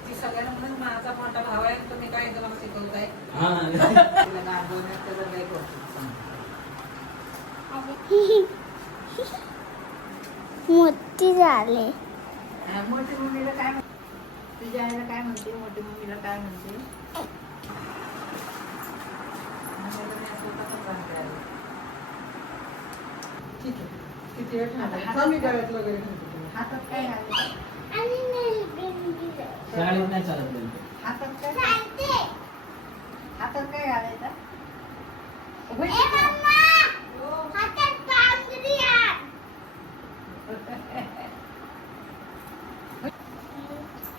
ती सगळ्यांना म्हणून माझा मोठा भाव आहे तुम्ही काय तुम्हाला शिकवताय मोठी झाले. मोठी मम्मीला काय म्हणते तुझ्या आईला काय म्हणते मोठी मम्मीला काय म्हणते ठीक आहे किती वेळ मी गळ्यातलं वगैरे हातात काय घालायचं शाळेत नाही चालत हातात काय हातात काय घालायचं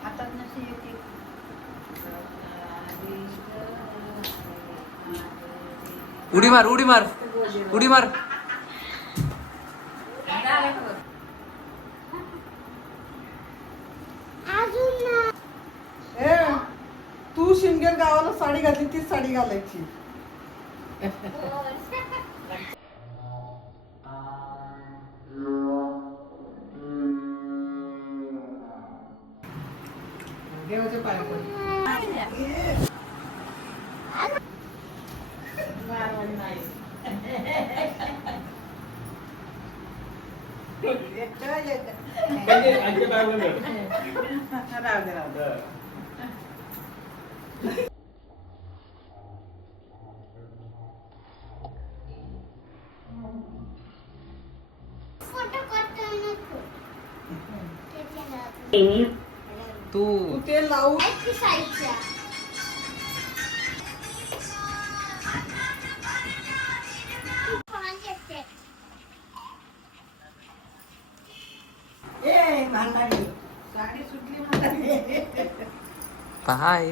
हातात नशी येते उडी मार उडी मार उडी मार. तू शिमगेर गावाला साडी घातली तीच साडी घालायची. देवाच्या पाया पड. तू ते लावू ए भांडारी साडी सुटली म्हणतात. पाय